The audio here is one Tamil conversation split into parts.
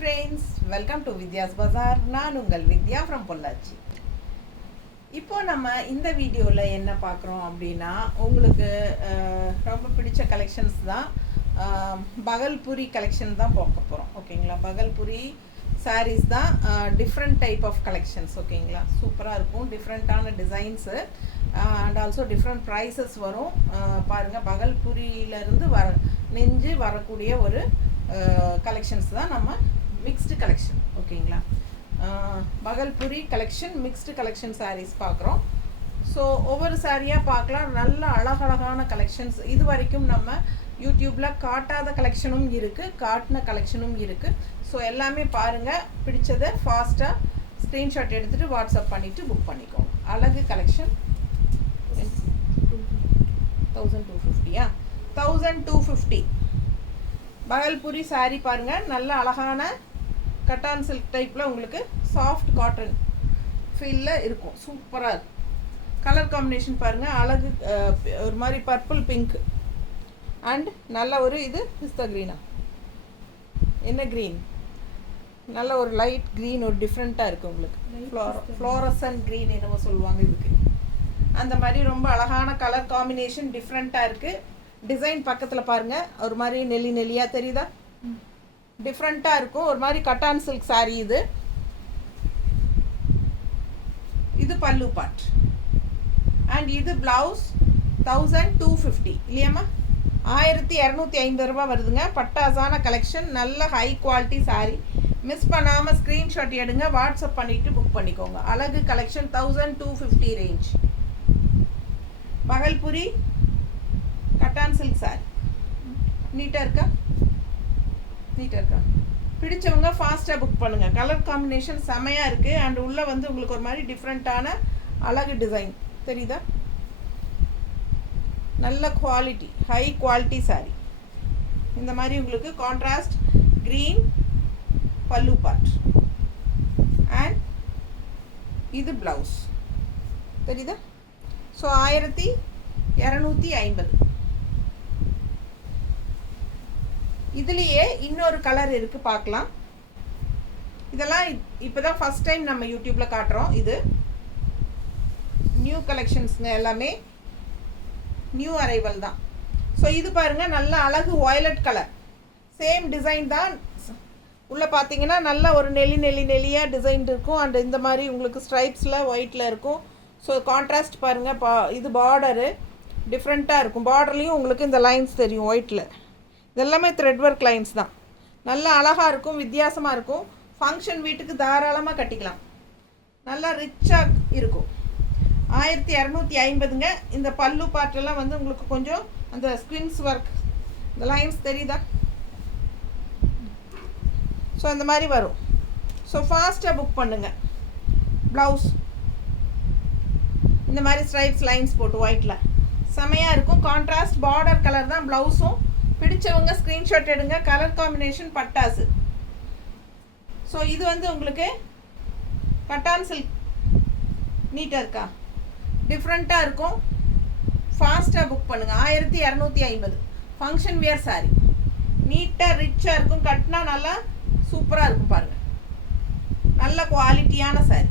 friends, welcome to Vidya's Bazaar. நான் உங்கள் வித்யா from பொள்ளாச்சி. இப்போ நம்ம இந்த வீடியோல என்ன பார்க்குறோம் அப்படின்னா உங்களுக்கு ரொம்ப பிடிச்ச கலெக்ஷன்ஸ் தான் பகல்புரி கலெக்ஷன் தான் பார்க்க போகிறோம். ஓகேங்களா, பகல்புரி sarees தான் டிஃப்ரெண்ட் டைப் ஆஃப் கலெக்ஷன்ஸ். ஓகேங்களா, சூப்பராக இருக்கும், டிஃப்ரெண்ட்டான designs and also different prices வரும். பாருங்கள், பகல்புரியிலேருந்து நெஞ்சு வரக்கூடிய ஒரு கலெக்ஷன்ஸ் தான் நம்ம மிக்ஸ்டு கலெக்ஷன். ஓகேங்களா, Bhagalpuri collection mixed collection sarees பார்க்குறோம். ஸோ ஒவ்வொரு சாரியாக பார்க்கலாம். நல்ல அழகழகான கலெக்ஷன்ஸ் இது வரைக்கும் நம்ம யூடியூப்பில் காட்டாத கலெக்ஷனும் இருக்குது, காட்டின கலெக்ஷனும் இருக்குது. ஸோ எல்லாமே பாருங்கள், பிடிச்சதை ஃபாஸ்ட்டாக ஸ்க்ரீன்ஷாட் எடுத்துகிட்டு வாட்ஸ்அப் பண்ணிவிட்டு புக் பண்ணிக்கோங்க. அழகு கலெக்ஷன் 1250 1250 பகல்புரி சாரீ பாருங்கள். நல்ல அழகான கட்டான் சில்க் டைப்பில் உங்களுக்கு சாஃப்ட் காட்டன் ஃபீலில் இருக்கும். சூப்பராக இருக்கும். கலர் காம்பினேஷன் பாருங்கள், அழகு ஒரு மாதிரி பர்பிள் பிங்க் அண்ட் நல்ல ஒரு இது பிஸ்தா க்ரீனா, என்ன க்ரீன், நல்ல ஒரு லைட் க்ரீன், ஒரு டிஃப்ரெண்ட்டாக இருக்குது உங்களுக்கு. ஃப்ளோரசன் க்ரீன் என்னவோ சொல்லுவாங்க இதுக்கு. அந்த மாதிரி ரொம்ப அழகான கலர் காம்பினேஷன் டிஃப்ரெண்ட்டாக இருக்குது. டிசைன் பக்கத்தில் பாருங்கள், ஒரு மாதிரி நெல்லி நெல்லியாக தெரியுதா, டிஃப்ரெண்ட்டாக இருக்கும். ஒரு மாதிரி கட்டான் சில்க் சாரீ இது. இது பல்லு பார்ட் அண்ட் இது ப்ளவுஸ் 1250 இல்லையாம்மா, 1250 ரூபா வருதுங்க. பட்டாசான கலெக்ஷன், நல்ல ஹை குவாலிட்டி சாரீ. மிஸ் பண்ணாமல் ஸ்க்ரீன்ஷாட் எடுங்க, வாட்ஸ்அப் பண்ணிவிட்டு புக் பண்ணிக்கோங்க. அழகு collection 1250 range. Bhagalpuri cotton silk sari நீட்டாக இருக்கா, நீட்டாக இருக்கா. பிடிச்சவங்க ஃபாஸ்ட்டாக புக் பண்ணுங்கள். கலர் காம்பினேஷன் செமையாக இருக்குது அண்ட் உள்ளே வந்து உங்களுக்கு ஒரு மாதிரி டிஃப்ரெண்ட்டான அழகு டிசைன் தெரியுதா. நல்ல குவாலிட்டி, ஹை குவாலிட்டி சாரி. இந்த மாதிரி உங்களுக்கு கான்ட்ராஸ்ட் க்ரீன் பல்லு பார்ட் அண்ட் இது ப்ளவுஸ் தெரியுதா. ஸோ 1250. இதுலேயே இன்னொரு கலர் இருக்குது, பார்க்கலாம். இதெல்லாம் இப்போ தான் ஃபஸ்ட் டைம் நம்ம யூடியூப்பில் காட்டுறோம். இது நியூ கலெக்ஷன்ஸுங்க, எல்லாமே நியூ அரைவல் தான். ஸோ இது பாருங்கள், நல்ல அழகு வயலட் கலர், சேம் டிசைன் தான். உள்ளே பார்த்தீங்கன்னா நல்ல ஒரு நெல்லியாக டிசைன் இருக்கும் அண்ட் இந்த மாதிரி உங்களுக்கு ஸ்ட்ரைப்ஸில் ஒயிட்டில் இருக்கும். ஸோ கான்ட்ராஸ்ட் பாருங்கள், இது பார்டரு டிஃப்ரெண்ட்டாக இருக்கும். பார்டர்லேயும் உங்களுக்கு இந்த லைன்ஸ் தெரியும் ஒயிட்டில். இதெல்லாமே த்ரெட் ஒர்க் லைன்ஸ் தான். நல்லா அழகாக இருக்கும், வித்தியாசமாக இருக்கும். ஃபங்க்ஷன் வீட்டுக்கு தாராளமாக கட்டிக்கலாம். நல்லா ரிச்சாக இருக்கும். 1250ங்க. இந்த பல்லு பார்ட்டெல்லாம் வந்து உங்களுக்கு கொஞ்சம் அந்த ஸ்க்ரீன்ஸ் ஒர்க், இந்த லைன்ஸ் தெரியுதா. ஸோ இந்த மாதிரி வரும். ஸோ ஃபாஸ்ட்டாக புக் பண்ணுங்கள். ப்ளவுஸ் இந்த மாதிரி ஸ்ட்ரைப்ஸ் லைன்ஸ் போட்டு ஒயிட்டில் செமையாக இருக்கும். கான்ட்ராஸ்ட் பார்டர் கலர் தான் ப்ளவுஸும். பிடிச்சவங்க ஸ்க்ரீன்ஷாட் எடுங்க. கலர் காம்பினேஷன் பட்டாசு. ஸோ இது வந்து உங்களுக்கு கட்டான் சில்க் நீட்டாக இருக்கா, டிஃப்ரெண்ட்டாக இருக்கும். ஃபாஸ்ட்டாக புக் பண்ணுங்கள். 1250 ஃபங்க்ஷன் வியர் சாரீ. நீட்டாக ரிச்சாக இருக்கும், கட்டினா நல்லா சூப்பராக இருக்கும். பாருங்கள், நல்ல குவாலிட்டியான சாரீ.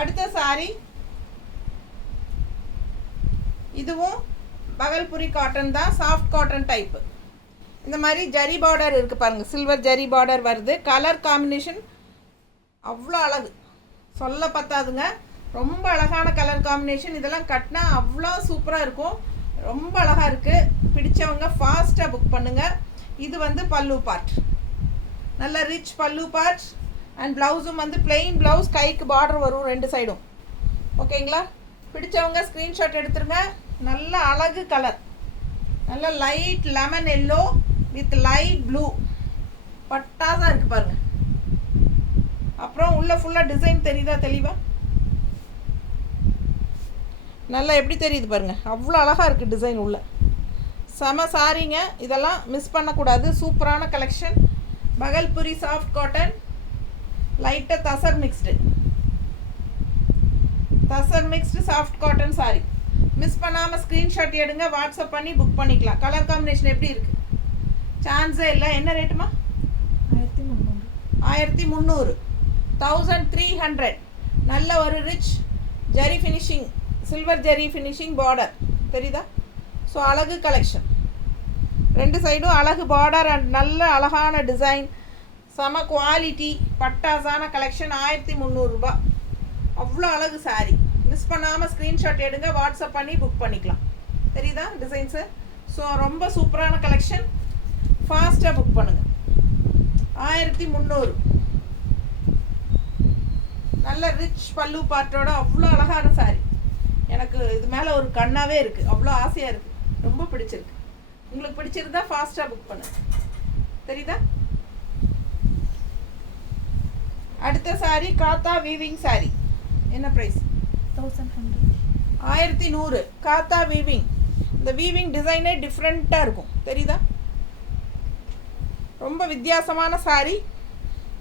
அடுத்த சாரீ இதுவும் பகல்புரி காட்டன் தான், சாஃப்ட் காட்டன் டைப்பு. இந்த மாதிரி ஜரி பார்டர் இருக்குது பாருங்கள், சில்வர் ஜரி பார்டர் வருது. கலர் காம்பினேஷன் அவ்வளோ அழகு, சொல்ல பத்தாதுங்க. ரொம்ப அழகான கலர் காம்பினேஷன். இதெல்லாம் கட்டினா அவ்வளோ சூப்பராக இருக்கும், ரொம்ப அழகாக இருக்குது. பிடிச்சவங்க ஃபாஸ்ட்டாக புக் பண்ணுங்கள். இது வந்து பல்லு பார்ட், நல்ல ரிச் பல்லு பார்ட் அண்ட் ப்ளவுஸும் வந்து பிளெயின் ப்ளவுஸ், கைக்கு பார்டர் வரும் ரெண்டு சைடும். ஓகேங்களா, பிடிச்சவங்க ஸ்க்ரீன்ஷாட் எடுத்துருங்க. நல்ல அழகு கலர், நல்ல light lemon yellow with light blue, பட்டாசாக இருக்குது பாருங்கள். அப்புறம் உள்ளே ஃபுல்லாக டிசைன் தெரியுதா தெளிவாக, நல்லா எப்படி தெரியுது பாருங்கள், அவ்வளோ அழகாக இருக்குது டிசைன் உள்ள. செம சாரிங்க, இதெல்லாம் மிஸ் பண்ணக்கூடாது. சூப்பரான கலெக்ஷன். பகல்புரி சாஃப்ட் காட்டன், லைட்டாக tussar mixed soft cotton sari. Miss பண்ணாமல் ஸ்க்ரீன்ஷாட் எடுங்க, வாட்ஸ்அப் பண்ணி புக் பண்ணிக்கலாம். கலர் காம்பினேஷன் எப்படி இருக்குது? சான்ஸே இல்லை. என்ன ரேட்டுமா? 1300. 1300. நல்ல ஒரு rich zari finishing, silver zari finishing border தெரியுதா? ஸோ அழகு கலெக்ஷன், ரெண்டு சைடும் அழகு பார்டர் அண்ட் நல்ல அழகான டிசைன், செம குவாலிட்டி, பட்டாசான கலெக்ஷன். 1300 ரூபாய். அவ்வளோ அழகு சாரி. மிஸ் பண்ணாமல் ஸ்க்ரீன்ஷாட் எடுங்க, வாட்ஸ்அப் பண்ணி புக் பண்ணிக்கலாம். தெரியுதா டிசைன்ஸு? ஸோ ரொம்ப சூப்பரான கலெக்ஷன். ஃபாஸ்ட்டாக புக் பண்ணுங்கள். 1300. நல்ல ரிச் பல்லு பார்ட்டோட அவ்வளோ அழகான சாரி. எனக்கு இது மேலே ஒரு கண்ணாவே இருக்குது, அவ்வளோ ஆசையாக இருக்குது, ரொம்ப பிடிச்சிருக்கு. உங்களுக்கு பிடிச்சிருந்தா ஃபாஸ்ட்டாக புக் பண்ணுங்க. தெரியுதா? அடுத்த சாரி காத்தா வீவிங் சாரி. என்ன ப்ரைஸ்? 1100. காத்தா வீவிங். இந்த வீவிங் டிசைனே டிஃப்ரெண்ட்டாக இருக்கும். தெரியுதா? ரொம்ப வித்தியாசமான சாரி.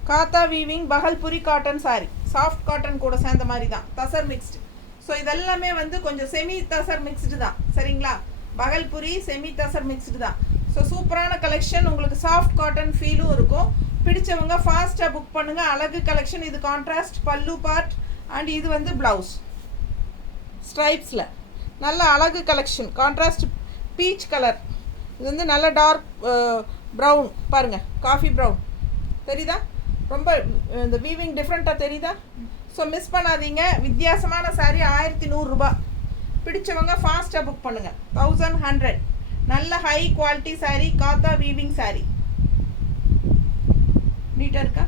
காத்தா weaving Bhagalpuri cotton sorry. Soft cotton கூட சேர்ந்த மாதிரி தான், தசர் மிக்ஸ்டு. ஸோ இதெல்லாமே வந்து கொஞ்சம் செமி தசர் மிக்ஸ்டு தான். சரிங்களா? பகல்புரி செமி தசர் மிக்ஸ்டு தான். ஸோ சூப்பரான கலெக்ஷன். உங்களுக்கு சாஃப்ட் காட்டன் ஃபீலும் இருக்கும். பிடிச்சவங்க ஃபாஸ்ட்டாக புக் பண்ணுங்கள். அழகு கலெக்ஷன். இது கான்ட்ராஸ்ட் பல்லு பார்ட் அண்ட் இது வந்து ப்ளவுஸ் ஸ்ட்ரைப்ஸில் நல்ல அழகு கலெக்ஷன். Contrast peach colour. இது வந்து நல்ல டார்க் ப்ரௌன் பாருங்கள், காஃபி ப்ரௌன். தெரியுதா? ரொம்ப இந்த வீவிங் டிஃப்ரெண்ட்டாக தெரியுதா? ஸோ மிஸ் பண்ணாதீங்க. வித்தியாசமான சாரீ. 1100 ரூபாய். பிடிச்சவங்க ஃபாஸ்ட்டாக புக் பண்ணுங்கள். 1100. நல்ல ஹை குவாலிட்டி சாரீ. காத்தா வீவிங் சாரீ. நீட்டாக இருக்கா?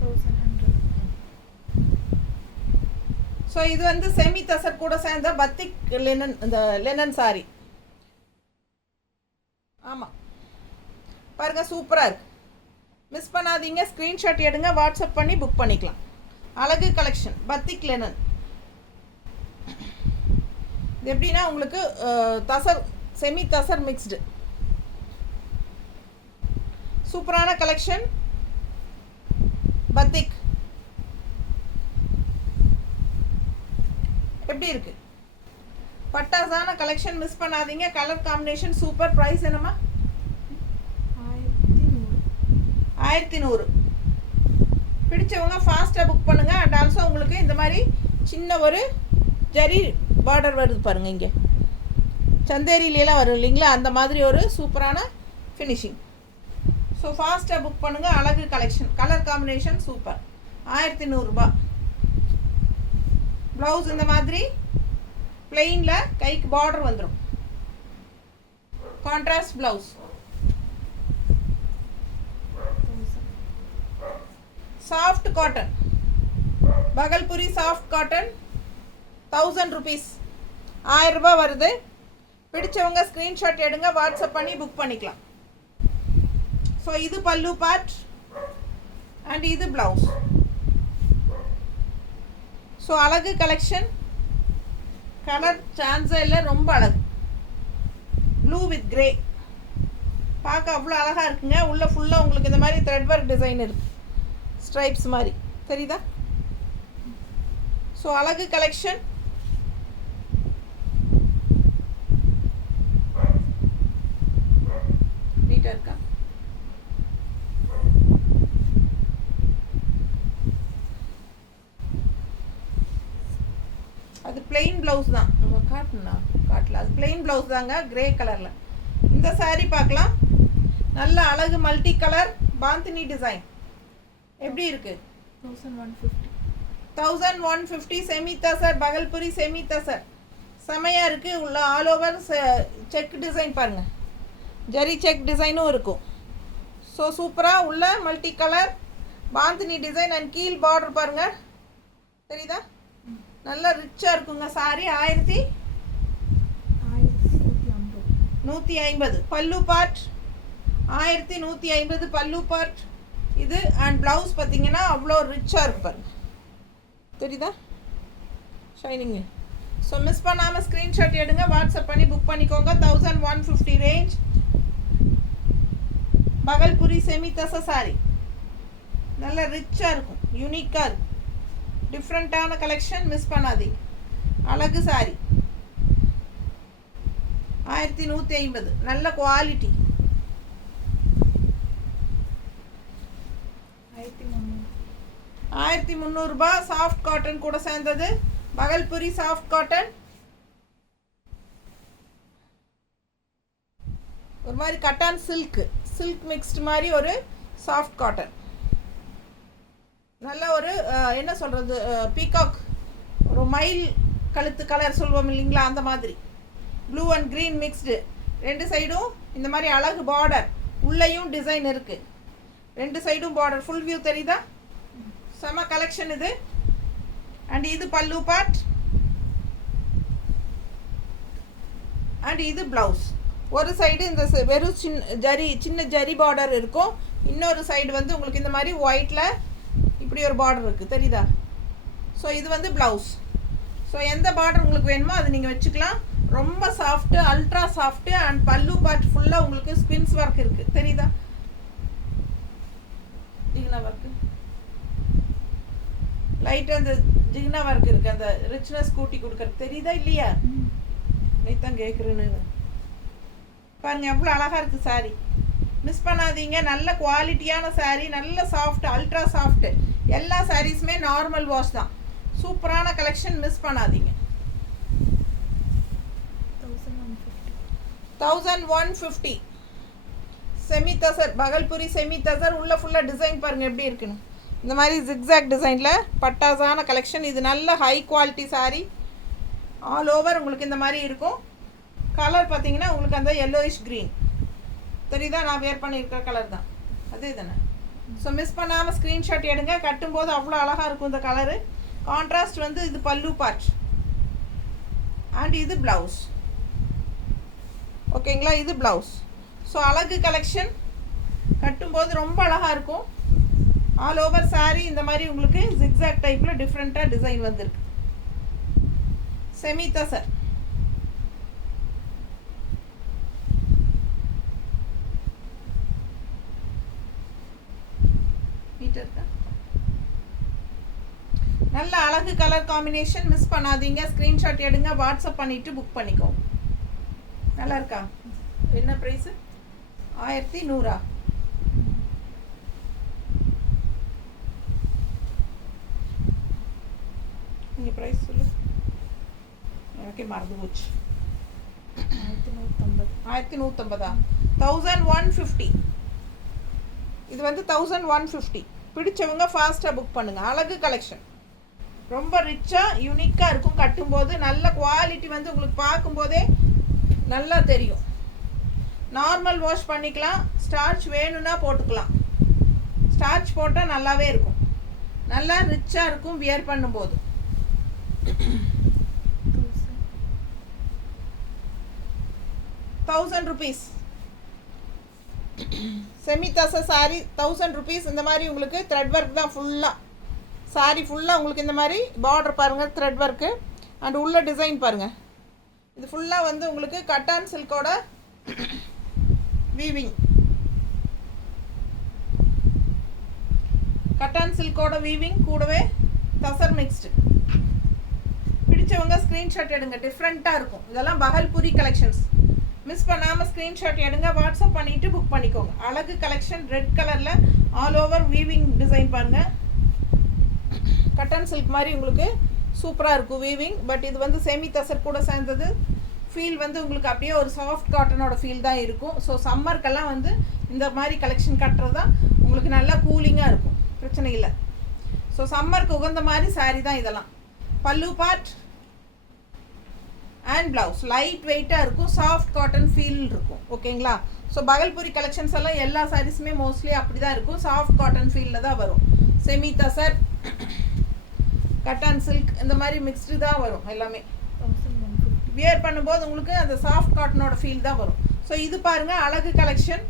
1100. ஸோ இது வந்து செமி தசர் கூட சேர்ந்த பத்திக் லெனன், இந்த லெனன் சாரீ. ஆமாம் பாருங்கள், சூப்பராக இருக்குது. மிஸ் பண்ணாதீங்க. ஸ்க்ரீன்ஷாட் எடுங்க, வாட்ஸ்அப் பண்ணி புக் பண்ணிக்கலாம். அழகு கலெக்ஷன் பத்திக் லெனன். இது எப்படின்னா உங்களுக்கு தசர் செமி தசர் மிக்ஸ்டு. சூப்பரான கலெக்ஷன். பத்திக் எப்படி இருக்கு? பட்டாசான கலெக்ஷன். மிஸ் பண்ணாதீங்க. Colour combination super. ப்ரைஸ் என்னமா? 1100. பிடிச்சவங்க ஃபாஸ்ட்டாக புக் பண்ணுங்கள். அண்ட் ஆல்சோ உங்களுக்கு இந்த மாதிரி சின்ன ஒரு ஜரி பார்டர் வருது பாருங்கள், இங்கே சந்தேரியிலாம் வரும் இல்லைங்களா, அந்த மாதிரி ஒரு சூப்பரான ஃபினிஷிங். ஸோ ஃபாஸ்ட்டாக புக் பண்ணுங்கள். அழகு கலெக்ஷன். Colour combination super. 1100 ரூபாய். ப்ளவுஸ் இந்த மாதிரி பிளெயினில் கைக்கு பார்டர் வந்துடும். Contrast blouse. Soft cotton Bhagalpuri soft cotton. 1000 rupees. 1000 ரூபாய் வருது. பிடிச்சவங்க ஸ்க்ரீன்ஷாட் எடுங்க, வாட்ஸ்அப் பண்ணி புக் பண்ணிக்கலாம். ஸோ இது பல்லு பார்ட் அண்ட் இது ப்ளவுஸ். ஸோ அழகு கலெக்ஷன். கலர் சான்ஸே இல்லை, ரொம்ப அழகு. Blue with grey. பார்க்க அவ்வளோ அழகாக இருக்குங்க. உள்ள ஃபுல்லாக உங்களுக்கு இந்த மாதிரி த்ரெட் ஒர்க் டிசைன் இருக்குது, ஸ்ட்ரைப்ஸ் மாதிரி. தெரியுதா? ஸோ அழகு கலெக்ஷன். நீட்டாக இருக்கா? அது பிளெயின் ப்ளவுஸ் தான். நம்ம காட்டல, அது பிளெயின் ப்ளவுஸ் தாங்க, கிரே கலரில். இந்த சாரீ பார்க்கலாம். நல்ல அழகு மல்டி கலர் பாந்தினி டிசைன். எப்படி இருக்கு? 1150. Semi tussar Bhagalpuri semi tussar. செமையாக இருக்குது. உள்ள ஆல் ஓவர் செக் டிசைன் பாருங்கள், ஜரி செக் டிசைனும் இருக்கும். ஸோ சூப்பராக உள்ள multi colour bandhani design and கீழ் பார்டர் பாருங்கள். தெரியுதா? நல்லா ரிச்சாக இருக்குங்க சாரி. 1150. பல்லு பார்ட் 1150 பல்லு பார்ட் இது. அண்ட் ப்ளவுஸ் பார்த்தீங்கன்னா அவ்வளோ ரிச்சாக இருக்கு பாருங்க. தெரியுதா? ஷைனிங்கு. ஸோ மிஸ் பண்ணாமல் ஸ்க்ரீன்ஷாட் எடுங்க, வாட்ஸ்அப் பண்ணி புக் பண்ணிக்கோங்க. 1150 ரேஞ்ச். பகல்புரி செமி தச சாரி. நல்லா ரிச்சாக இருக்கும், யூனிக்காக இருக்கும். டிஃப்ரெண்ட்டான கலெக்ஷன், மிஸ் பண்ணாதீங்க. அழகு சாரி 1150, நல்ல குவாலிட்டி. 1300 ரூபாய். சாஃப்ட் காட்டன் கூட சேர்ந்தது, பகல்புரி சாஃப்ட் காட்டன். ஒரு மாதிரி கட்டான் சில்க் மிக்ஸ்டு மாதிரி ஒரு சாஃப்ட் காட்டன். நல்ல ஒரு என்ன சொல்கிறது, பீகாக், ஒரு மயில் கழுத்து கலர் சொல்லுவோம் இல்லைங்களா, அந்த மாதிரி ப்ளூ அண்ட் க்ரீன் மிக்ஸ்டு. ரெண்டு சைடும் இந்த மாதிரி அழகு பார்டர், உள்ளேயும் டிசைன் இருக்குது. ரெண்டு சைடும் பார்டர், ஃபுல் வியூ தெரியுதா? செம கலெக்ஷன் இது. அண்ட் இது பல்லு பார்ட், அண்ட் இது ப்ளவுஸ். ஒரு சைடு இந்த வெறும் சின்ன ஜரி பார்டர் இருக்கும், இன்னொரு சைடு வந்து உங்களுக்கு இந்த மாதிரி ஒயிட்டில் இப்படி ஒரு பார்டர் இருக்குது, தெரியுதா? ஸோ இது வந்து ப்ளவுஸ். ஸோ எந்த பார்டர் உங்களுக்கு வேணுமோ அது நீங்கள் வச்சுக்கலாம். ரொம்ப சாஃப்ட்டு, அல்ட்ரா சாஃப்ட்டு. அண்ட் பல்லு பார்ட் ஃபுல்லாக உங்களுக்கு ஸ்பின்ஸ் ஒர்க் இருக்குது, தெரியுதா? ஜிகினா ஒர்க்கு, லைட்டாக அந்த ஜிகினா ஒர்க் இருக்குது, அந்த ரிச்னஸ் கூட்டி கொடுக்குறது, தெரியுதா இல்லையா? நீ தான் கேட்குறேன்னு பாருங்கள், எவ்வளோ அழகாக இருக்குது சாரீ. மிஸ் பண்ணாதீங்க. நல்ல குவாலிட்டியான சாரீ, நல்ல சாஃப்ட், அல்ட்ரா சாஃப்ட்டு. எல்லா சாரீஸுமே நார்மல் வாஷ் தான். சூப்பரான கலெக்ஷன், மிஸ் பண்ணாதீங்க. 1150 செமி தசர், பகல்புரி செமி தசர். உள்ள ஃபுல்லாக டிசைன் பாருங்கள் எப்படி இருக்குன்னு. இந்த மாதிரி ஜிக்ஸாக் டிசைனில் பட்டாசான கலெக்ஷன். இது நல்ல high quality sari. All over உங்களுக்கு இந்த மாதிரி இருக்கும். கலர் பார்த்தீங்கன்னா உங்களுக்கு அந்த yellowish green தெரியுதா? நான் வேர் பண்ணியிருக்கிற கலர் தான், அதே தானே. ஸோ மிஸ் பண்ணாமல் ஸ்க்ரீன்ஷாட் எடுங்க. கட்டும்போது அவ்வளோ அழகாக இருக்கும் இந்த கலரு. கான்ட்ராஸ்ட் வந்து இது பல்லு பார்ட், அண்ட் இது ப்ளவுஸ். ஓகேங்களா? இது ப்ளவுஸ். ஸோ அழகு கலெக்ஷன், கட்டும்போது ரொம்ப அழகாக இருக்கும். ஆல் ஓவர் சாரீ இந்த மாதிரி உங்களுக்கு ஜிக்ஸாக் டைப்பில் டிஃப்ரெண்ட்டாக டிசைன் வந்திருக்கு. செமி தசர். நல்ல அழகு கலர் காம்பினேஷன், மிஸ் பண்ணாதீங்க. ஸ்க்ரீன்ஷாட் எடுங்க, வாட்ஸ்அப் பண்ணிவிட்டு புக் பண்ணிக்கோங்க. நல்லா இருக்கா? என்ன ப்ரைஸு? 1100. நீங்கள் ப்ரைஸ் சொல்லு, எனக்கே மறந்து போச்சு. 1150. 1150. இது வந்து 1150. பிடிச்சவங்க ஃபாஸ்ட்டாக புக் பண்ணுங்கள். அழகு கலெக்ஷன், ரொம்ப ரிச்சாக யூனிக்காக இருக்கும். கட்டும்போது நல்ல குவாலிட்டி வந்து உங்களுக்கு பார்க்கும்போதே நல்லா தெரியும். நார்மல் வாஷ் பண்ணிக்கலாம், ஸ்டார்ச் வேணும்னா போட்டுக்கலாம். ஸ்டார்ச் போட்டால் நல்லாவே இருக்கும், நல்லா ரிச்சாக இருக்கும் வியர் பண்ணும்போது. 1000 rupees. செமி தசை சாரி 1000 rupees. இந்த மாதிரி உங்களுக்கு த்ரெட் ஒர்க் தான் ஃபுல்லாக. சாரி ஃபுல்லாக உங்களுக்கு இந்த மாதிரி பார்டர் பாருங்கள், த்ரெட் ஒர்க்கு. அண்ட் உள்ள டிசைன் பாருங்கள். இது ஃபுல்லாக வந்து உங்களுக்கு கட்டான் சில்கோட வீவிங். கட்டான் சில்கோட வீவிங் கூடவே தசர் மிக்ஸ்டு. பிடிச்சவங்க ஸ்க்ரீன்ஷாட் எடுங்க, டிஃப்ரெண்ட்டாக இருக்கும். இதெல்லாம் பகல்புரி கலெக்ஷன்ஸ். மிஸ் பண்ணாமல் ஸ்க்ரீன்ஷாட் எடுங்க, வாட்ஸ்அப் பண்ணிவிட்டு புக் பண்ணிக்கோங்க. அழகு கலெக்ஷன், ரெட் கலரில் ஆல் ஓவர் வீவிங் டிசைன் பாருங்கள். கட்டன் சில்க் மாதிரி உங்களுக்கு சூப்பராக இருக்கும் வீவிங். பட் இது வந்து செமி தசர் கூட சேர்ந்தது. ஃபீல் வந்து உங்களுக்கு அப்படியே ஒரு சாஃப்ட் காட்டனோட ஃபீல் தான் இருக்கும். ஸோ சம்மருக்கெல்லாம் வந்து இந்த மாதிரி கலெக்ஷன் கட்டுறது தான் உங்களுக்கு நல்லா கூலிங்காக இருக்கும், பிரச்சனை இல்லை. ஸோ சம்மருக்கு உகந்த மாதிரி சாரீ தான் இதெல்லாம். பல்லு பார்ட் அண்ட் ப்ளவுஸ் லைட் வெயிட்டாக இருக்கும், சாஃப்ட் காட்டன் ஃபீல் இருக்கும். ஓகேங்களா? ஸோ பகல்புரி கலெக்ஷன்ஸ் எல்லாம் எல்லா சாரீஸுமே மோஸ்ட்லி அப்படி தான் இருக்கும், சாஃப்ட் காட்டன் ஃபீலில் தான் வரும். செமி தசர், கட்டான் சில்க் இந்த மாதிரி மிக்ஸ்டு தான் வரும் எல்லாமே. வியர் பண்ணும்போது உங்களுக்கு அந்த சாஃப்ட் காட்டனோட ஃபீல் தான் வரும். ஸோ இது பாருங்கள், அழகு கலெக்ஷன்.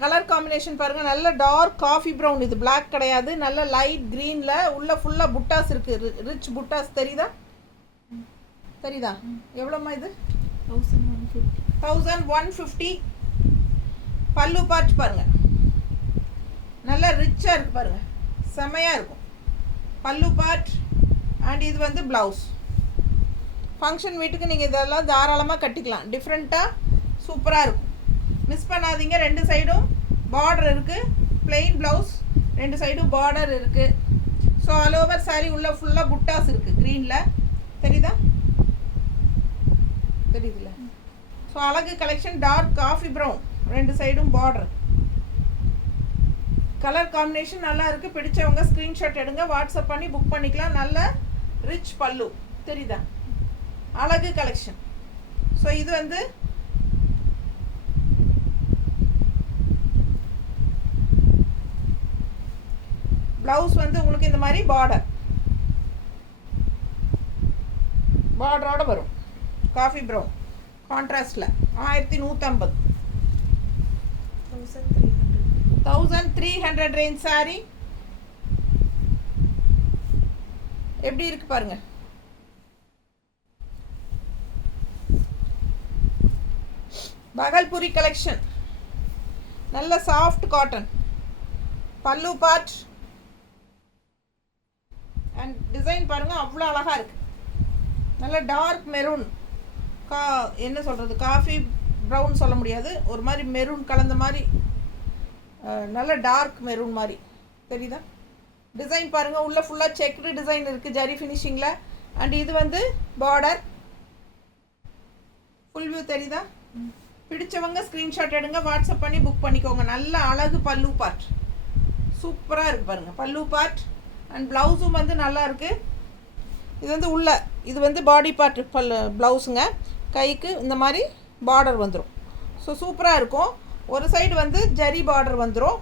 கலர் காம்பினேஷன் பாருங்கள், நல்ல டார்க் காஃபி ப்ரௌன். இது பிளாக் கிடையாது, நல்ல லைட் க்ரீனில் உள்ள ஃபுல்லாக புட்டாஸ் இருக்குது, ரிச் புட்டாஸ். தெரியுதா? தெரியுதா? எவ்வளோம்மா இது? 1150. பல்லு பார்ட் பாருங்கள், நல்லா ரிச்சாக இருக்குது பாருங்கள். செம்மையாக இருக்கும். பல்லு பார்ட் அண்ட் இது வந்து ப்ளவுஸ். ஃபங்க்ஷன் வீட்டுக்கு நீங்கள் இதெல்லாம் தாராளமாக கட்டிக்கலாம். டிஃப்ரெண்ட்டாக சூப்பராக இருக்கும். மிஸ் பண்ணாதீங்க. 2 சைடும் பார்டர் இருக்குது. பிளெயின் ப்ளவுஸ், 2 சைடும் பார்டர் இருக்குது. ஸோ ஆல் ஓவர் சாரீ உள்ள ஃபுல்லாக புட்டாஸ் இருக்குது. க்ரீனில் தெரியுதுல? ஸோ அழகு கலெக்ஷன். டார்க் காஃபி ப்ரௌன், 2 சைடும் பார்டர். கலர் காம்பினேஷன் நல்லா இருக்குது. பிடிச்சவங்க ஸ்க்ரீன்ஷாட் எடுங்க, வாட்ஸ்அப் பண்ணி புக் பண்ணிக்கலாம். நல்ல ரிச் பல்லு தெரியுதா? அழகு கலெக்ஷன். ஸோ இது வந்து ப்ளவுஸ் வந்து உங்களுக்கு இந்த மாதிரி பார்டரோட வரும். காஃபி ப்ரௌன் கான்ட்ராஸ்டில் 1150. 1300 ரேஞ்ச் சாரி. எப்படி இருக்கு பாருங்க. பகல்புரி கலெக்ஷன். நல்ல சாஃப்ட் காட்டன். பல்லு பார்ட் அண்ட் டிசைன் பாருங்க, அவ்வளோ அழகாக இருக்கு. நல்ல டார்க் மெரூன், என்ன சொல்கிறது, காஃபி ப்ரௌன் சொல்ல முடியாது, ஒரு மாதிரி மெரூன் கலந்த மாதிரி, நல்ல டார்க் மெரூன் மாதிரி தெரியுதா? டிசைன் பாருங்கள், உள்ளே ஃபுல்லாக செக்டு டிசைன் இருக்குது ஜரி ஃபினிஷிங்கில். அண்ட் இது வந்து பார்டர். ஃபுல் வியூ தெரியுதா? பிடிச்சவங்க ஸ்க்ரீன்ஷாட் எடுங்க, வாட்ஸ்அப் பண்ணி புக் பண்ணிக்கோங்க. நல்ல அழகு பல்லு பார்ட், சூப்பராக இருக்குது பாருங்கள். பல்லு பார்ட் அண்ட் ப்ளவுஸும் வந்து நல்லா இருக்குது. இது வந்து உள்ள, இது வந்து பாடி பார்ட் ப்ளவுஸுங்க. கைக்கு இந்த மாதிரி பார்டர் வந்துடும். ஸோ சூப்பராக இருக்கும். ஒரு சைடு வந்து ஜரி பார்டர் வந்துடும்.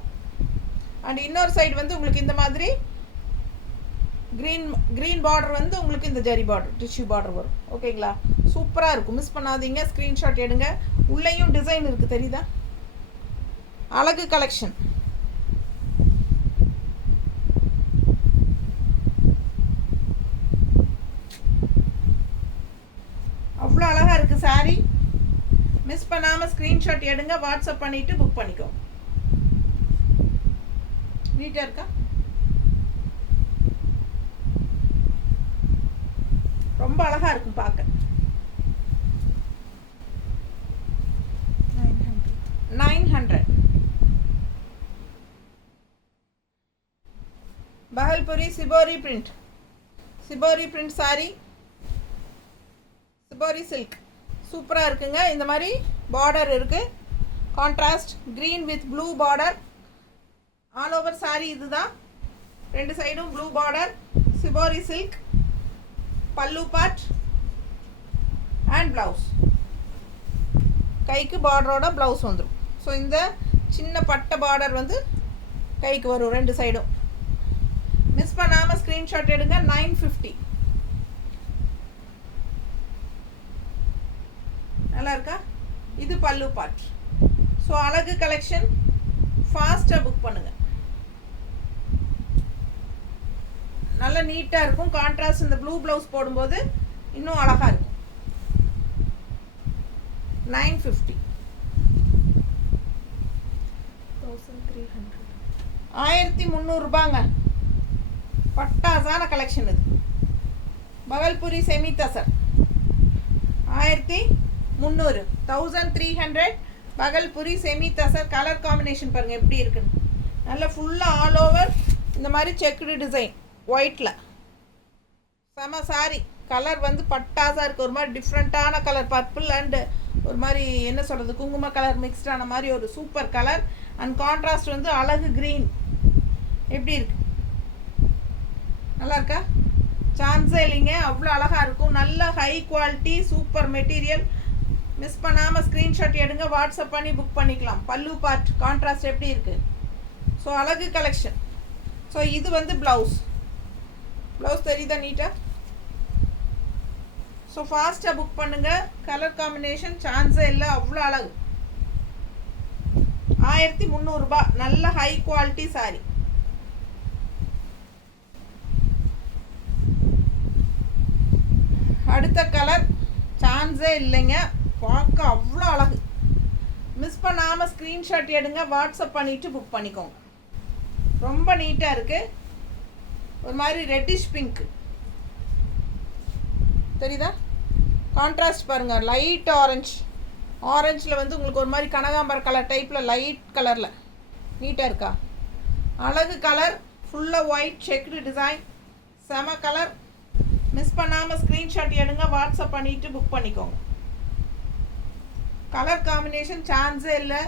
அண்ட் இன்னொரு சைடு வந்து உங்களுக்கு இந்த மாதிரி க்ரீன் பார்டர் வந்து உங்களுக்கு இந்த ஜரி பார்டர், டிஷ்யூ பார்டர் வரும். ஓகேங்களா? சூப்பராக இருக்கும். மிஸ் பண்ணாதீங்க, ஸ்க்ரீன்ஷாட் எடுங்க. உள்ளேயும் டிசைன் இருக்குது தெரியுதா? அழகு கலெக்ஷன். அவ்வளோ அழகாக இருக்குது சாரீ. மிஸ் பண்ணாமல் ஸ்க்ரீன்ஷாட் எடுங்க, வாட்ஸ்அப் பண்ணிவிட்டு புக் பண்ணிக்கோ. நீட்டாக இருக்கா? ரொம்ப அழகாக இருக்கும் பார்க்க. 900. Bhagalpuri shibori print. Shibori print sorry, shibori silk சூப்பராக இருக்குங்க. இந்த மாதிரி பார்டர் இருக்குது. Contrast green with blue border. All over sorry இதுதான். 2 சைடும் ப்ளூ பார்டர். Shibori silk. பல்லு பார்ட் அண்ட் ப்ளவுஸ். கைக்கு பார்டரோட ப்ளவுஸ் வந்துடும். ஸோ இந்த சின்ன பட்டை பார்டர் வந்து கைக்கு வரும் 2 சைடும். மிஸ் பண்ணாமல் ஸ்க்ரீன்ஷாட் எடுங்க. 950. நல்லா இருக்கா? இது பல்லு பார்ட். ஸோ அழகு கலெக்ஷன். ஃபாஸ்ட்டாக புக் பண்ணுங்க. நல்லா நீட்டாக இருக்கும். கான்ட்ராஸ்ட் இந்த ப்ளூ ப்ளவுஸ் போடும்போது இன்னும் அழகாக இருக்கும். 950. 1300 ரூபாங்க. பட்டாசான கலெக்ஷன் இது. Bhagalpuri semi tussar 1300. 1300 Bhagalpuri semi tussar. Colour combination பாருங்கள் எப்படி இருக்குன்னு. நல்லா ஃபுல்லாக ஆல் ஓவர் இந்த மாதிரி செக்குடு டிசைன் ஒயிட்டில். செம சாரி. கலர் வந்து பட்டாசாக இருக்குது. ஒரு மாதிரி டிஃப்ரெண்ட்டான கலர், பர்பிள் அண்டு ஒரு மாதிரி என்ன சொல்கிறது, குங்கும கலர் மிக்ஸ்டான மாதிரி ஒரு சூப்பர் கலர். அண்ட் கான்ட்ராஸ்ட் வந்து அழகு க்ரீன். எப்படி இருக்கு? நல்லா இருக்கா? சான்ஸே இல்லைங்க, அவ்வளோ அழகாக இருக்கும். நல்ல high quality super material. Miss பண்ணாமல் ஸ்க்ரீன்ஷாட் எடுங்க, வாட்ஸ்அப் பண்ணி புக் பண்ணிக்கலாம். பல்லு பார்ட் கான்ட்ராஸ்ட் எப்படி இருக்குது? ஸோ அழகு கலெக்ஷன். ஸோ இது வந்து ப்ளவுஸ். ப்ளவுஸ் தெரியுதா நீட்டாக? ஸோ ஃபாஸ்ட்டாக புக் பண்ணுங்கள். கலர் காம்பினேஷன் சான்ஸே இல்லை, அவ்வளோ அழகு. 1300 ரூபாய். நல்ல ஹை குவாலிட்டி சாரி. அடுத்த கலர் சான்ஸே இல்லைங்க, பார்க்க அவ்வளோ அழகு. மிஸ் பண்ணாமல் ஸ்க்ரீன்ஷாட் எடுங்க, வாட்ஸ்அப் பண்ணிவிட்டு புக் பண்ணிக்கோங்க. ரொம்ப நீட்டாக இருக்குது. ஒரு மாதிரி ரெட்டிஷ் பிங்க் தெரியுதா? கான்ட்ராஸ்ட் பாருங்கள், லைட் ஆரஞ்சில் வந்து உங்களுக்கு ஒரு மாதிரி கனகாம்பர கலர் டைப்பில் லைட் கலரில் நீட்டாக இருக்கா? அழகு கலர், ஃபுல்லாக ஒயிட் செக்டு டிசைன், செம கலர். மிஸ் பண்ணாமல் ஸ்க்ரீன்ஷாட் எடுங்க, வாட்ஸ்அப் பண்ணிவிட்டு புக் பண்ணிக்கோங்க. கலர் காம்பினேஷன் சான்ஸே இல்லை,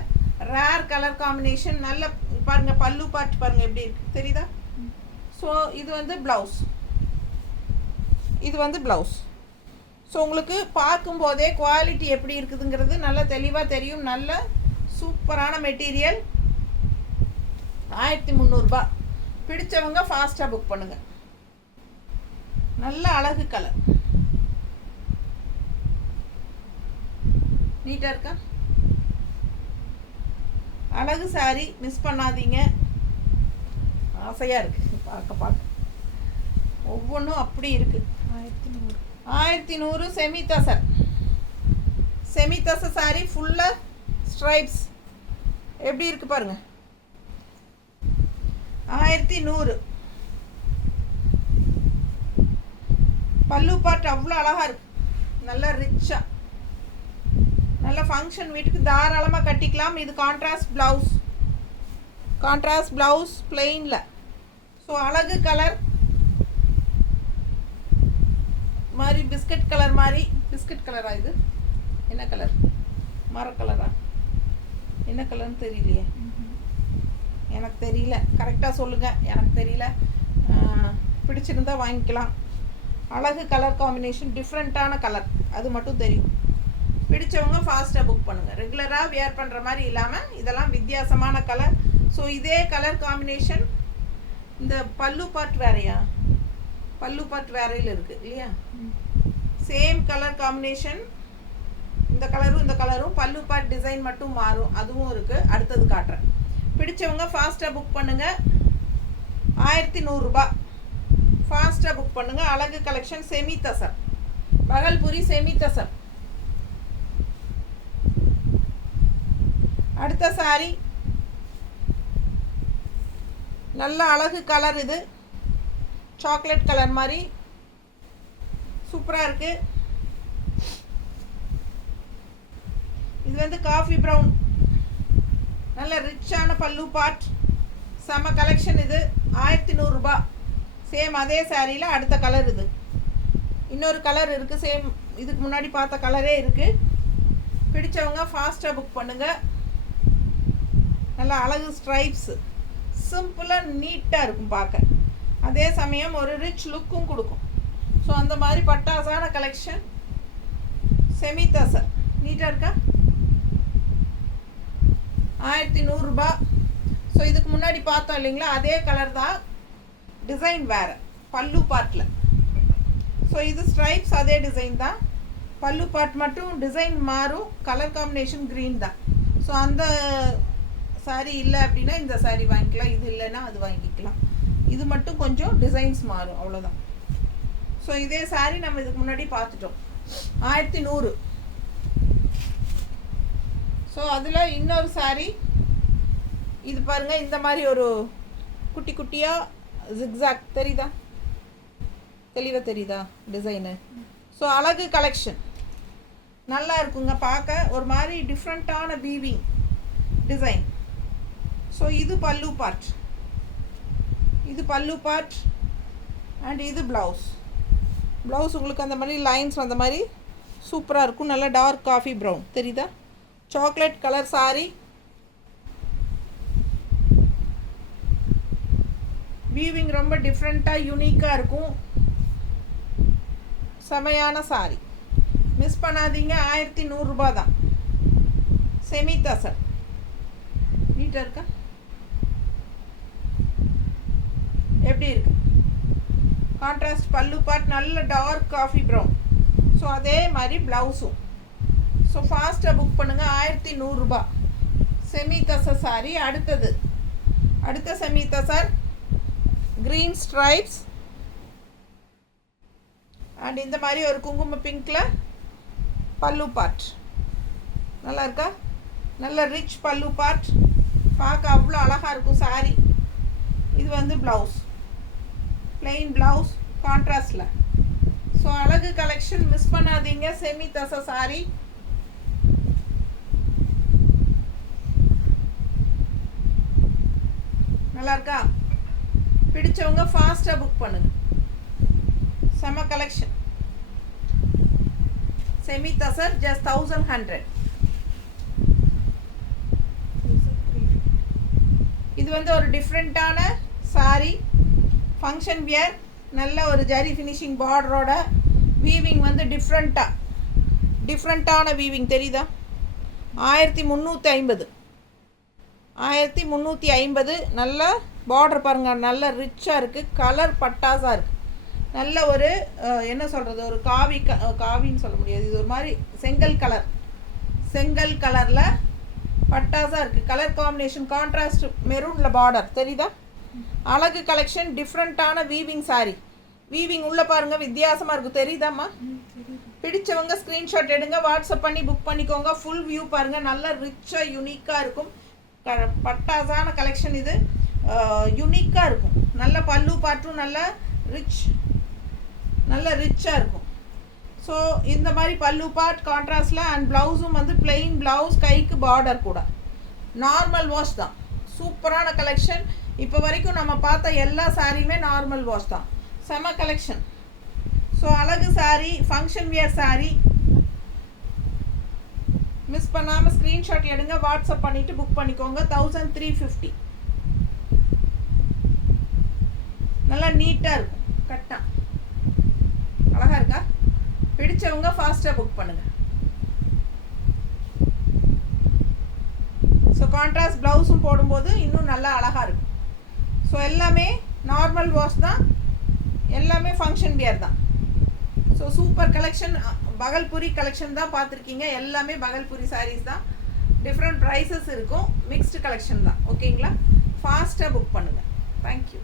ரேர் கலர் காம்பினேஷன். நல்ல பாருங்கள், பல்லு பார்ட் பாருங்கள் எப்படி இருக்குது தெரியுதா? ஸோ இது வந்து ப்ளவுஸ், இது வந்து ப்ளவுஸ். ஸோ உங்களுக்கு பார்க்கும்போதே குவாலிட்டி எப்படி இருக்குதுங்கிறது நல்லா தெளிவாக தெரியும். நல்ல சூப்பரான மெட்டீரியல். 1300 பிடிச்சவங்க ஃபாஸ்ட்டாக புக் பண்ணுங்கள். நல்ல அழகு கலர், நீட்டாக இருக்கா? அழகு சாரி, மிஸ் பண்ணாதீங்க. ஆசையாக இருக்குது பார்க்க. ஒவ்வொன்றும் அப்படி இருக்குது. 1100 செமி தசை சாரி, ஃபுல்லாக ஸ்ட்ரைப்ஸ் எப்படி இருக்குது பாருங்கள். 1100 பல்லு பார்ட் அவ்வளோ அழகாக இருக்குது, நல்லா ரிச்சாக, நல்ல ஃபங்க்ஷன் வீட்டுக்கு தாராளமாக கட்டிக்கலாம். இது கான்ட்ராஸ்ட் ப்ளவுஸ் பிளெயினில். ஸோ அழகு கலர் மாதிரி பிஸ்கட் கலரா? இது என்ன கலர்? மர கலரா? என்ன கலர்னு தெரியலையே, எனக்கு தெரியல. கரெக்டாக சொல்லுங்கள், எனக்கு தெரியல. பிடிச்சிருந்தா வாங்கிக்கலாம். அழகு கலர் காம்பினேஷன், டிஃப்ரெண்ட்டான கலர், அது மட்டும் தெரியும். பிடிச்சவங்க ஃபாஸ்ட்டாக புக் பண்ணுங்கள். ரெகுலராக வியர் பண்ணுற மாதிரி இல்லாமல் இதெல்லாம் வித்தியாசமான கலர். ஸோ இதே கலர் காம்பினேஷன். இந்த பல்லு பார்ட் வேறையா? பல்லு பார்ட் வேறையில் இருக்குது இல்லையா? Same colour combination. இந்த கலரும் பல்லு பார்ட் டிசைன் மட்டும் மாறும், அதுவும் இருக்குது. அடுத்தது காட்டுறேன். பிடிச்சவங்க ஃபாஸ்ட்டாக புக் பண்ணுங்கள். 1100 ஃபாஸ்ட்டாக புக் பண்ணுங்கள். அழகு collection, semi tussar, Bhagalpuri semi tussar. அடுத்த சாரி நல்ல அழகு கலர். இது சாக்லேட் கலர் மாதிரி சூப்பராக இருக்குது. இது வந்து காஃபி ப்ரௌன், நல்ல ரிச்சான பல்லு பார்ட், செம கலெக்ஷன். இது 1100 சேம் அதே சாரியில் அடுத்த கலர். இது இன்னொரு கலர் இருக்குது, சேம் இதுக்கு முன்னாடி பார்த்த கலரே இருக்குது. பிடிச்சவங்க ஃபாஸ்ட்டாக புக் பண்ணுங்கள். நல்லா அழகு ஸ்ட்ரைப்ஸு, சிம்பிளாக நீட்டாக இருக்கும் பார்க்க. அதே சமயம் ஒரு ரிச் லுக்கும் கொடுக்கும். ஸோ அந்த மாதிரி பட்டாசான கலெக்ஷன். செமி தசர் நீட்டாக இருக்கா? 1100. ஸோ இதுக்கு முன்னாடி பார்த்தோம் இல்லைங்களா, அதே கலர் தான், டிசைன் வேறு பல்லு பார்ட்டில். ஸோ இது ஸ்ட்ரைப்ஸ் அதே டிசைன் தான், பல்லு பார்ட் மட்டும் டிசைன் மாறும். கலர் காம்பினேஷன் க்ரீன் தான். ஸோ அந்த சாரி இல்லை அப்படின்னா இந்த சாரி வாங்கிக்கலாம், இது இல்லைன்னா அது வாங்கிக்கலாம். இது மட்டும் கொஞ்சம் டிசைன்ஸ் மாறும், அவ்வளோதான். ஸோ இதே சாரி நம்ம இதுக்கு முன்னாடி பார்த்துட்டோம், 1100. ஸோ அதில் இன்னொரு சாரி இது பாருங்கள், இந்த மாதிரி ஒரு குட்டி குட்டியாக ஜிக்ஸாக் தெரியுதா? தெளிவாக தெரியுதா டிசைனு? ஸோ அழகு கலெக்ஷன் நல்லா இருக்குங்க பார்க்க, ஒரு மாதிரி டிஃப்ரெண்ட்டான வீவிங் டிசைன். ஸோ இது பல்லு பார்ட் அண்ட் இது ப்ளவுஸ் உங்களுக்கு அந்த மாதிரி லைன்ஸ் அந்த மாதிரி சூப்பராக இருக்கும். நல்லா டார்க் காஃபி ப்ரௌன் தெரியுதா? சாக்லேட் கலர் சாரி, வீவிங் ரொம்ப டிஃப்ரெண்ட்டாக யூனிக்காக இருக்கும். செமையான சாரி, மிஸ் பண்ணாதீங்க. 1100 தான். செமி தசர் நீட்டாக இருக்கா? எப்படி இருக்கு? கான்ட்ராஸ்ட் பல்லு பார்ட், நல்ல டார்க் காஃபி ப்ரௌன். ஸோ அதே மாதிரி ப்ளவுஸும். ஸோ ஃபாஸ்ட்டாக புக் பண்ணுங்கள். 1100 செமி தசர் சாரி. அடுத்த semi tussar green stripes and இந்த மாதிரி ஒரு குங்கும பிங்க்கில் பல்லு பார்ட். நல்லா இருக்கா? நல்ல ரிச் பல்லு பார்ட், பார்க்க அவ்வளோ அழகாக இருக்கும் சாரி. இது வந்து ப்ளவுஸ். plain blouse கான்ட்ராஸ்ட்ல. ஸோ அழகு கலெக்ஷன் மிஸ் பண்ணாதீங்க. செமி தச சாரி. நல்லா இருக்கா? பிடிச்சவங்க ஃபாஸ்ட்டாக புக் பண்ணுங்க. செம கலெக்ஷன். Semi tussar just 1100. இது வந்து ஒரு டிஃப்ரெண்ட்டான சாரி, ஃபங்க்ஷன் வியர். நல்ல ஒரு ஜரி ஃபினிஷிங் பார்டரோட வீவிங் வந்து டிஃப்ரெண்ட்டான வீவிங் தெரியுதா? 1350 நல்ல பார்டர் பாருங்கள், நல்ல ரிச்சாக இருக்குது. கலர் பட்டாஸாக இருக்குது. நல்ல ஒரு என்ன சொல்கிறது, ஒரு காவின்னு சொல்ல முடியாது, இது ஒரு மாதிரி செங்கல் கலரில் பட்டாஸாக இருக்குது. கலர் காம்பினேஷன் கான்ட்ராஸ்ட் மெரூனில் பார்டர் தெரியுதா? அழகு கலெக்ஷன். டிஃப்ரெண்ட்டான வீவிங் சாரி. வீவிங் உள்ளே பாருங்கள், வித்தியாசமாக இருக்கும். தெரியுதாம்மா? பிடிச்சவங்க ஸ்க்ரீன்ஷாட் எடுங்க, வாட்ஸ்அப் பண்ணி புக் பண்ணிக்கோங்க. ஃபுல் வியூ பாருங்கள், நல்ல ரிச்சாக யூனிக்காக இருக்கும். பட்டாஸான கலெக்ஷன் இது. யூனிக்காக இருக்கும். நல்ல பல்லு பாட்டும் நல்ல ரிச்சாக இருக்கும். ஸோ இந்த மாதிரி பல்லு பார்ட் கான்ட்ராஸ்டில் அண்ட் ப்ளவுஸும் வந்து பிளெயின் ப்ளவுஸ், கைக்கு பார்டர் கூட. நார்மல் வாஷ் தான். சூப்பரான கலெக்ஷன். இப்போ வரைக்கும் நம்ம பார்த்த எல்லா சாரியுமே நார்மல் வாஷ் தான். செம கலெக்ஷன். ஸோ அழகு sorry, function wear sorry miss பண்ணாமல் ஸ்க்ரீன்ஷாட் எடுங்க, வாட்ஸ்அப் பண்ணிவிட்டு புக் பண்ணிக்கோங்க. 1350. நல்லா நீட்டாக இருக்கும். கட்டா அழகாக இருக்கா? பிடிச்சவங்க ஃபாஸ்ட்டாக புக் பண்ணுங்கள். ஸோ கான்ட்ராஸ்ட் ப்ளவுஸும் போடும்போது இன்னும் நல்லா அழகாக இருக்கும். ஸோ எல்லாமே நார்மல் வாஷ் தான், எல்லாமே ஃபங்க்ஷன் வியர் தான். So super collection. Bhagalpuri collection தான் பார்த்துருக்கீங்க. எல்லாமே பகல்புரி சாரீஸ் தான். டிஃப்ரெண்ட் ப்ரைஸஸ் இருக்கும். மிக்ஸ்டு கலெக்ஷன் தான். ஓகேங்களா? ஃபாஸ்ட்டாக புக் பண்ணுங்கள். தேங்க்யூ.